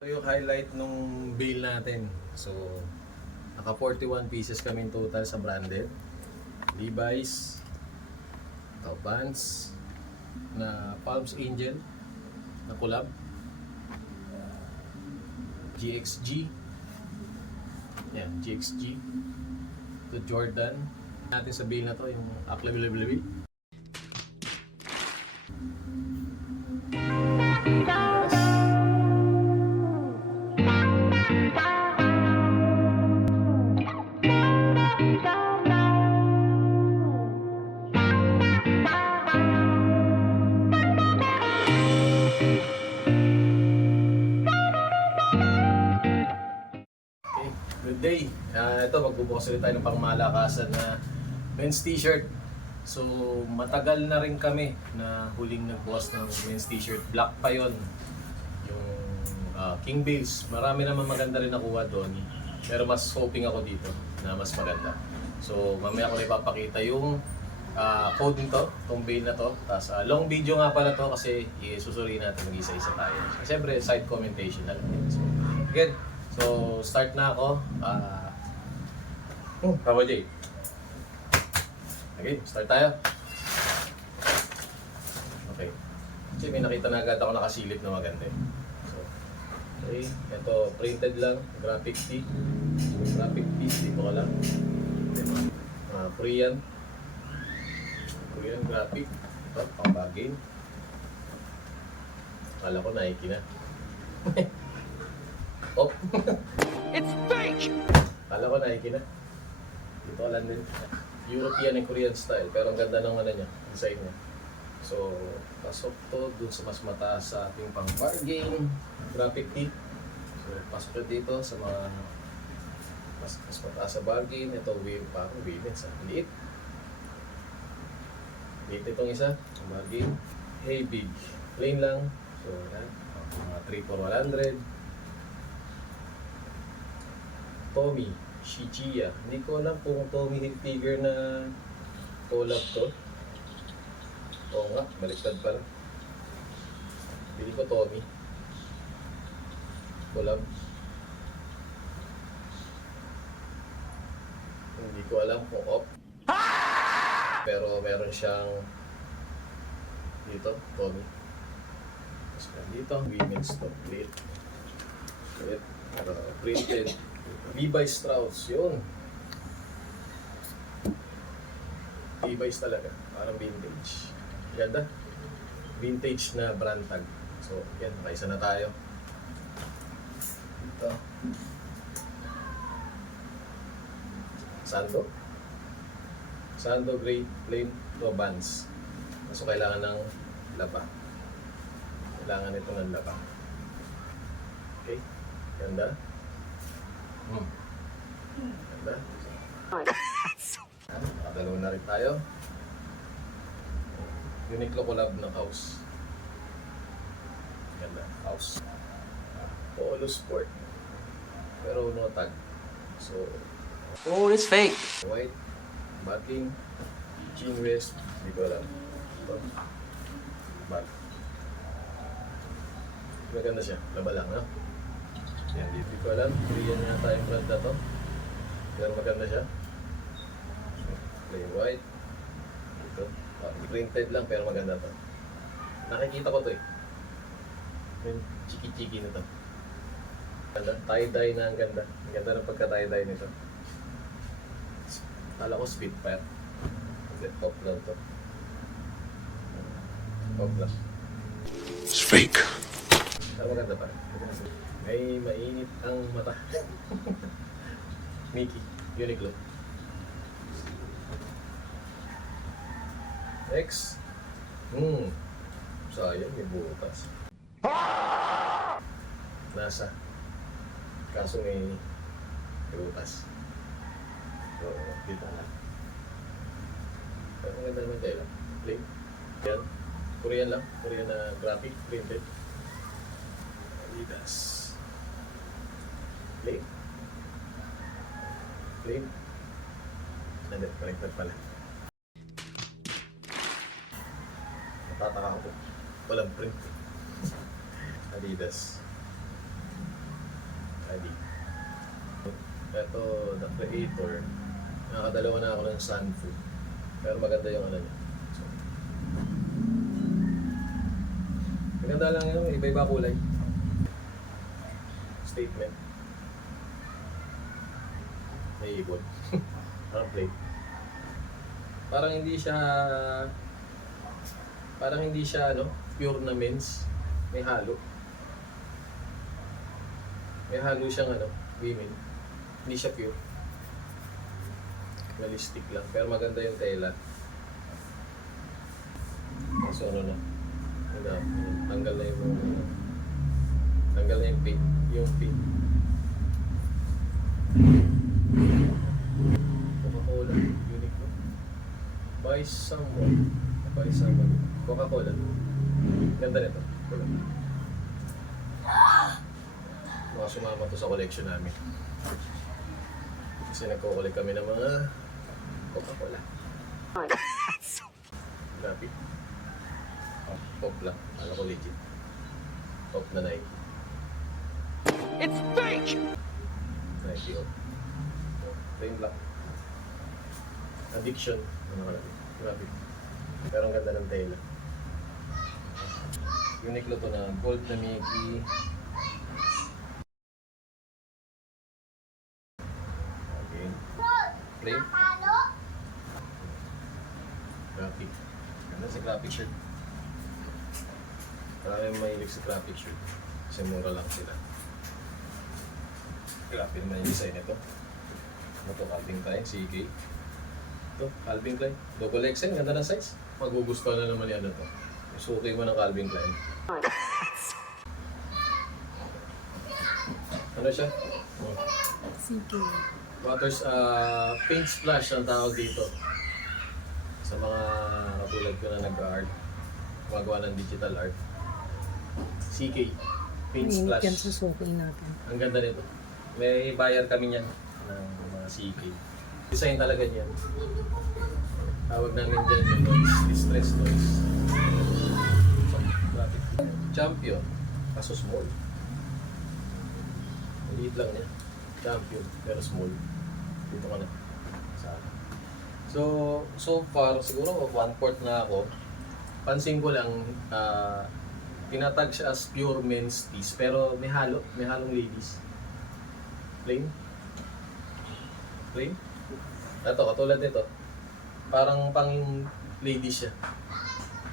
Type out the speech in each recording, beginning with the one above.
Ito yung highlight nung bail natin. So, naka 41 pieces kami total sa branded. Levi's, Vans, na Palms Angel, na collab. GXG. Yan, GXG. To Jordan. Natin sa bail na to, yung Aklabilabili. Good day! Ito, magbubukas ulit tayo ng pangmalakasan na men's t-shirt. So, matagal na rin kami na huling nagbukas ng men's t-shirt. Black pa yon, yung King Bales. Marami naman maganda rin nakuha doon. Pero mas hoping ako dito na mas maganda. So, mamaya ko na ipapakita yung code nito, itong bail na to. Tapos, long video nga pala to kasi isusuriin natin mag-isa-isa tayo. Siyempre, side commentation na lang. So, again, so, start na ako. Papa J. Okay, start tayo. Okay. Kasi may nakita na agad ako nakasilip na maganda. So, okay. Ito, printed lang. Graphic tee. Graphic tee, dito ka lang. Korean. Korean graphic. Ito, pang-bagay. Akala ko Nike na. Oh. It's fake! Kala ko Nike na. Dito ka lang din. European and Korean style. Pero ang ganda ng ano niya, design niya. So, pasok to dun sa mas mataas sa ating pang bargain graphic tee. So, pasok to dito sa mga mas mataas sa bargain. Ito, parang women's. Liit. Liit itong isa. Bargain. Hey, big. Plain lang. So, yan. Mga 3 for 100. Tommy Shichiya. Hindi ko alam kung Tommy Hilfiger na collab to. Oo nga, baliktad pala. Bili ko Tommy. Collab. Hindi ko alam kung off. Pero meron siyang dito, Tommy. Tapos dito, women's top plate. Printed. Levi's Strauss, yun. Levi's talaga, parang vintage. Ganda. Vintage na brand tag. So, yan, nakaisa na tayo. Ito. Sando. Sando gray plain to Vans. So, kailangan ng laba. Kailangan ito ng laba. Okay, ganda. Ganda. Nakadalawa na rin tayo. Uniqlo collab na house. Ganda, house. Polo sport. Pero no tag. So, Oh, it's fake! white, backing, jean vest, hindi ko alam. Ito, bag. Maganda siya, laba lang, no? Yan, hindi ko alam. Korean yata yung brand na to. Pero maganda siya. Plain white. Ito. Printed lang pero maganda to. Nakikita ko to eh. Yung chiki-chiki na to. Ganda. Tie-dye na ang ganda. Ang ganda ng pagka-tie-dye nito. Kala ko Spitfire. Top lang to. Top lang. It's fake. Pero maganda pa. May mainit ang mata. Mickey, Uniqlo. Next. Sayang, may butas. Nasa. Kaso may butas. So, kita na. Pero maganda naman tayo lang. Plain. Yan. Korean lang. Korean na graphic, printed. Adidas. Plain. Plain. Hindi, baliktad pala. Natataka ko. Walang print. Adidas. Ready. Ito, the Creator. Nakakadalawa na ako ng Sunfu. Pero maganda yung ano niya. So, maganda lang yun, iba-iba kulay. Statement. May ibon. Parang plate. Parang hindi siya ano, pure na men's. May halo. May halo siyang ano, women. Hindi siya pure. Realistic lang. Pero maganda yung tela. So ano na. Tanggal na yung pin. Yung pin. Coca-Cola. Unique no? Buy someone. Coca-Cola. Ganda nito. Mga sumama to sa collection namin. Kasi nagko-collect kami ng mga Coca-Cola. Grabe. Top lang. Alam ko legit. Top na Nike. It's fake! Nike Op. Plain black. Addiction. Ano ka natin? Grabe. Pero ang ganda ng tela. Uniqlo to na gold na Mickey. Okay. Plain. Graphic. Ganda sa graphic shirt. Maraming mahilig sa graphic shirt. Kasi mura lang sila. Grabe naman yung design nito. Ito, Calvin Klein, CK. Ito, Calvin Klein. Double XL, ganda na size. Magugustuhan na naman yan ito. Suki mo ng Calvin Klein. Ano siya? Oh. CK. Paint splash ang tawag dito. Sa mga katulad ko na nag-art. Gumagawa ng digital art. CK. Paint Mainit splash. yan sa suki natin. Ang ganda nito. May bayar kami niyan ng mga CK. Design talaga niyan. Tawag namin dyan yung noise, distress noise. Graphic. Champion. Kaso small. Maliit lang niya. Champion. Pero small. Dito ka na. So far, siguro 1/4 na ako. Pansin ko lang, tinatag siya as pure men's tees. Pero may halong ladies. Plain? Plain? Ito, katulad nito. Parang pang ladies siya.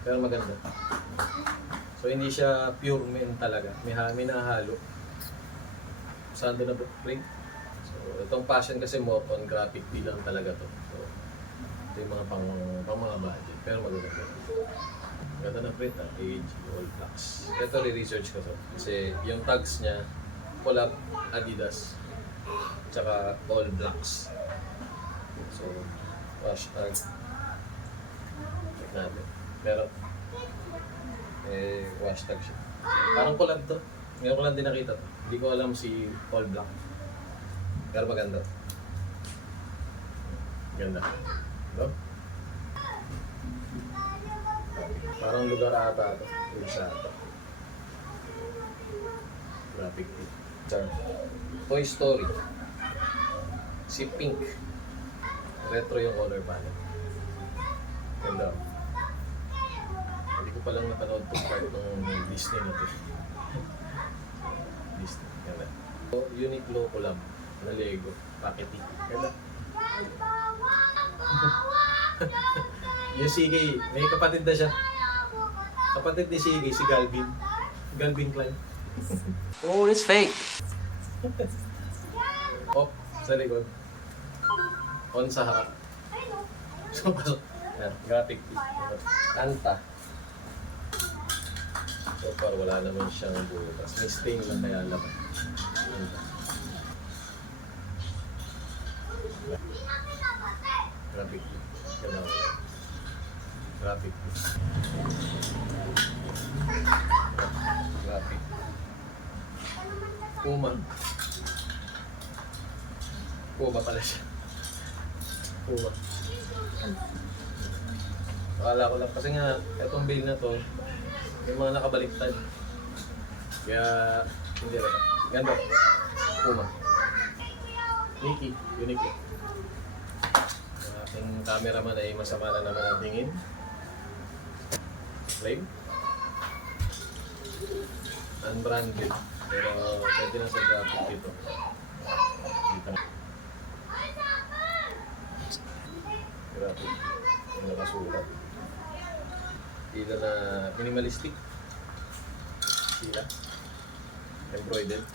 Pero maganda. So hindi siya pure men talaga. May nahalo. Saan doon na plain? So itong passion kasi more on graphic tee lang talaga to. So ito yung mga pang mga budget. Pero maganda. Ganda na print ha. Age, all blacks. Ito re-research ko to. Kasi yung tags niya, collab Adidas. Tsaka all blacks. So, hashtag. Check natin. Meron. Hashtag siya. Parang collab to. Ngayon ko lang din nakita to. Hindi ko alam si all black. Pero maganda. Ganda. No? Parang lugar ata ito. Isa ito. Graphic tee. Toy Story. Si Pink. Retro yung color palette. Ganda. Hindi ko palang napanood itong part ng Disney na ito. Disney. Ganda. Uniqlo collab na Lego. Packety. Ganda. Yung CK, may kapatid na siya. Kapatid ni CK, si Galvin. Galvin Klein. Oh, it's fake. Off sa likod. On sa harap. So, pasok. Yan, graphic tee. Kanta. So far, wala naman siyang butas. May stain lang kaya laman. Kanta. Graphic tee. Ganda. Graphic tee. Graphic. Puma. Puma pala siya. Puma. Akala ko lang kasi nga etong bale na to may mga nakabaliktad. Kaya hindi rin. Ganda. Puma. Mickey, Uniqlo. Ang aking cameraman ay masama na naman ang tingin. Flame. Unbranded. Pero pwede na sa graphic dito. Dito. Graphic. Yung nakasulat. Sila na minimalistic. Sila. Embroidered.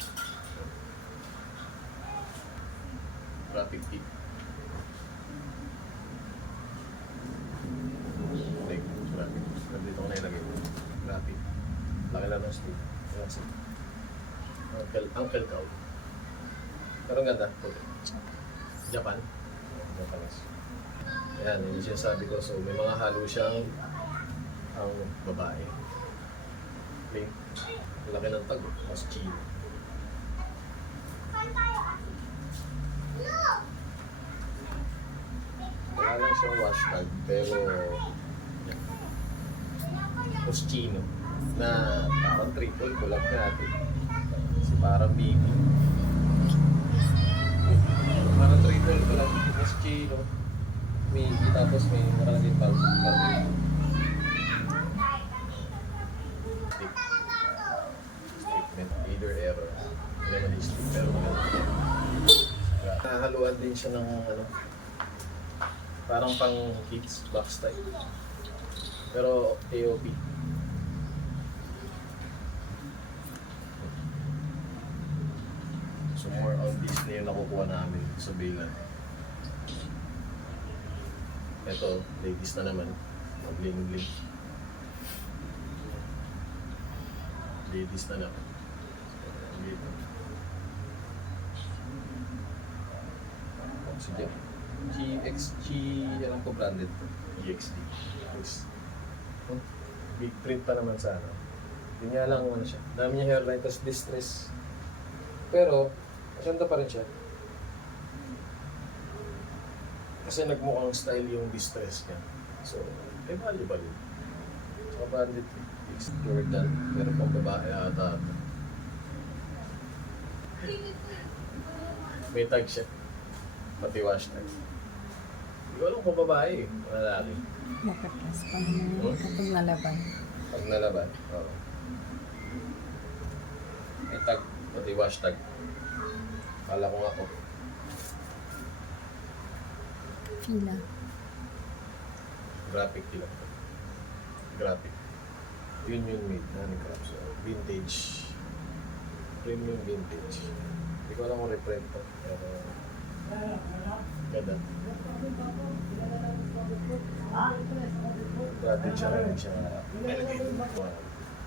Graphic tip. Like, graphic. Nandito ko na ilagay. Graphic. Laki lang ng stick. Classic. Uncle Cow. Pero ang ganda. Japan. Japanese. Ayan, yun yung sinasabi ko. So, may mga halo siyang ang babae. Plain. Laki ng tag. Mas chino. Wala lang siyang wash tag, pero mas chino. Na parang triple kulap natin. Kasi parang baby. Parang triple kulap. Mas chino. May tapos may nakalagay pa. Statement, either error. Hindi naman yung stick, pero maganda. Haluan din siya ng ano, parang pang kids box type. Pero AOP. So more on Disney yung nakukuha namin sa Baylan. Ito, ladies na naman. Bling bling. Ladies na naman. Dito. Si Jeff. Alam ko branded to. GXD. Big print pa naman sa ano. Yun nga lang ano siya. Dami niya hairline, tapos distress. Pero, maganda pa rin siya. Kasi nagmukhang style yung distress niya. So, valuable yun. Saka branded Jordan. Pero pang babae ata. May tag siya. Pati wash tag. Hindi ko alam kung babae eh. Lalaki. Nakatas pa naman kapag nalaban. Pag nalaban, oo. May tag, pati wash tag. Kala ko nga ako. Fila. Graphic lang. Graphic. Yun yung made na ni Crabs. Vintage. Premium vintage. Hindi ko alam kung reprint to. Pero ganda. Dati siya rin siya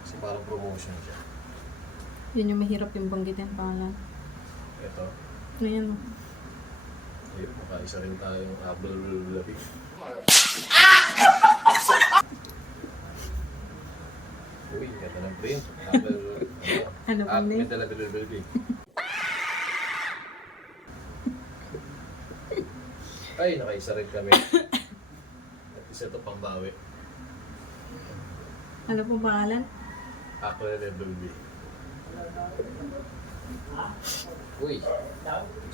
kasi parang promotion siya. Yun yung mahirap yung banggitin pangalan. Ito. Ayan o. Ayun, makaisa rin tayong abl-labi. Uy, ganda ng print. Ano ba name? Abl-labi. Ay, nakaisa rin kami. At isa ito pambawi. Ano pong pangalan? Ako na level B. Uy,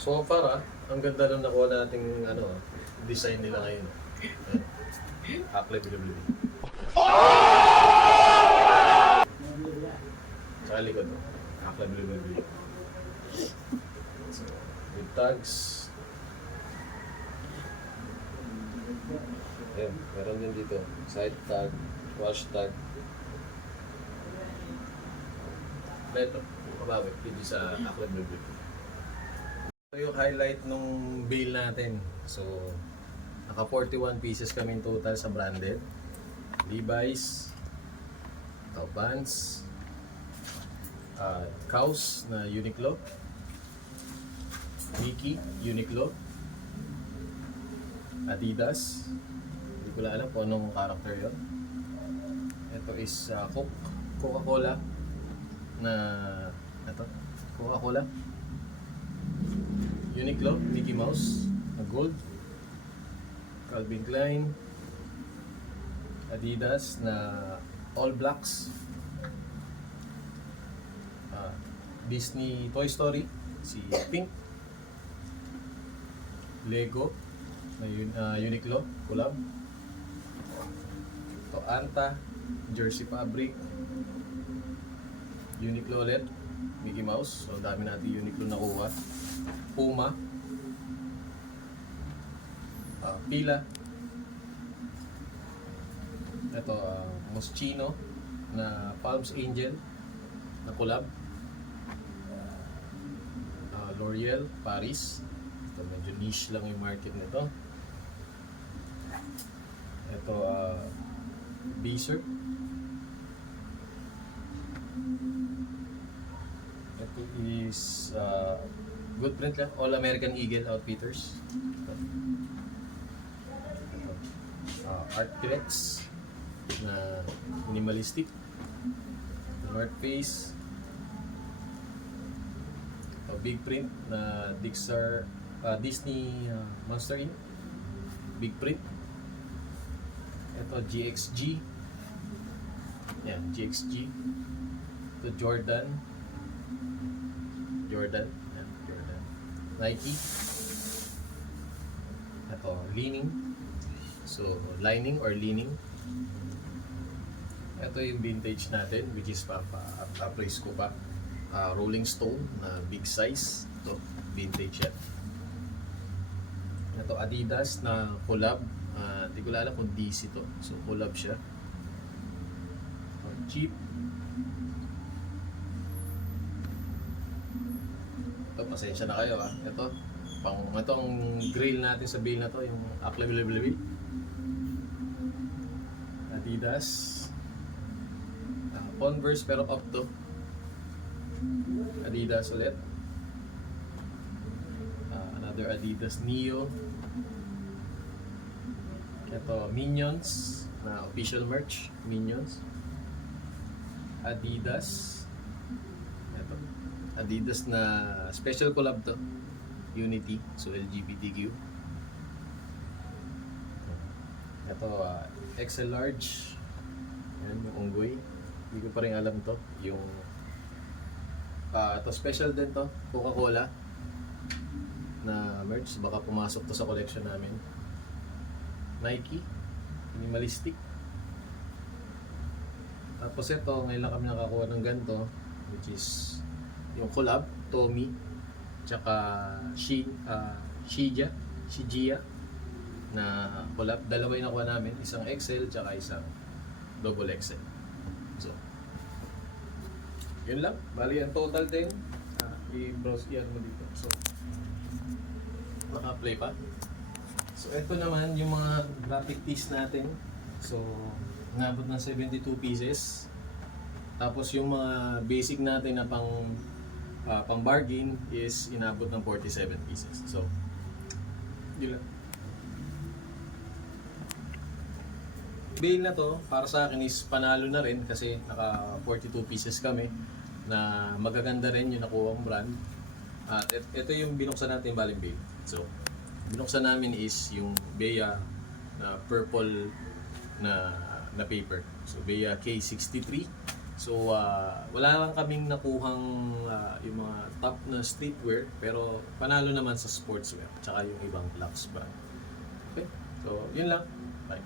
so far ang ganda lang nakuha nating ano, design nila ngayon. Akle BWB. Sa likod, Akle BWB. So, with tags. Ayan, meron din dito. Side tag, wash tag. Na ito, mabawi, hindi sa Akle BWB. Ito yung highlight nung bail natin. So, naka 41 pieces kami in total sa branded. Levi's, Vans, Kaws na Uniqlo, Mickey, Uniqlo, Adidas, hindi ko lang alam kung anong character yon. Ito is Coca-Cola na ito, Coca-Cola, Uniqlo, Mickey Mouse na gold, Calvin Klein, Adidas na All Blacks, Disney Toy Story si Pink, Lego, na Uniqlo, collab. Ito, Anta, Jersey Fabric, Uniqlo ulit, Mickey Mouse. So, dami natin Uniqlo nakuha. Puma, Pila. Ito, Moschino na Palms Angel na collab. L'Oreal, Paris. Ito, medyo niche lang yung market nito. Ito, Beezer. Ito is good print lang. All American Eagle Outfitters. Ito. Artrex na minimalistic. North Face. Big print na Disney Monster Inc. Big print. Ito GXG. Yan, GXG. Ito Jordan. Yan, Jordan. Nike. Ito Leaning. So, lining or leaning. Ito yung vintage natin, which is pa-praise ko pa. Rolling Stone na big size. Ito, vintage yan. Ito Adidas na collab. Hindi ko alam kung DC to. So collab siya. Cheap. Ito, pasensya na kayo ha. Ito ang grill natin sa bill na to, yung Aklabil. Adidas. Converse pero up to. Adidas ulit. Another Adidas Neo. Ito Minions na official merch. Minions. Adidas. Ito Adidas na special collab to. Unity. So LGBTQ. Ito XL large. Yan yung unggoy. Hindi ko pa rin alam to. Yung ito special din to, Coca-Cola na merch, baka pumasok to sa collection namin. Nike, minimalistic. Tapos ito, ngayon lang kami nakakuha ng ganito, which is yung collab, Tommy, tsaka Shijia na collab. Dalawa yung nakuha namin, isang XL tsaka isang double XL. So, yun lang. Bali, ang total din. I-browse yan mo dito. So, naka-play pa. So, ito naman yung mga graphic tees natin. So, nabot ng 72 pieces. Tapos yung mga basic natin na pang bargain is inabot ng 47 pieces. So, yun lang. Bail na to, para sa akin is panalo na rin kasi naka 42 pieces kami na magaganda rin yung nakuha ang brand. At ito yung binuksan natin baling bail. So, binuksan namin is yung Bea na purple na paper. So, Bea K63. So, wala lang kaming nakuhang yung mga top na streetwear pero panalo naman sa sportswear tsaka yung ibang Lux brand. Okay? So, yun lang. Bye.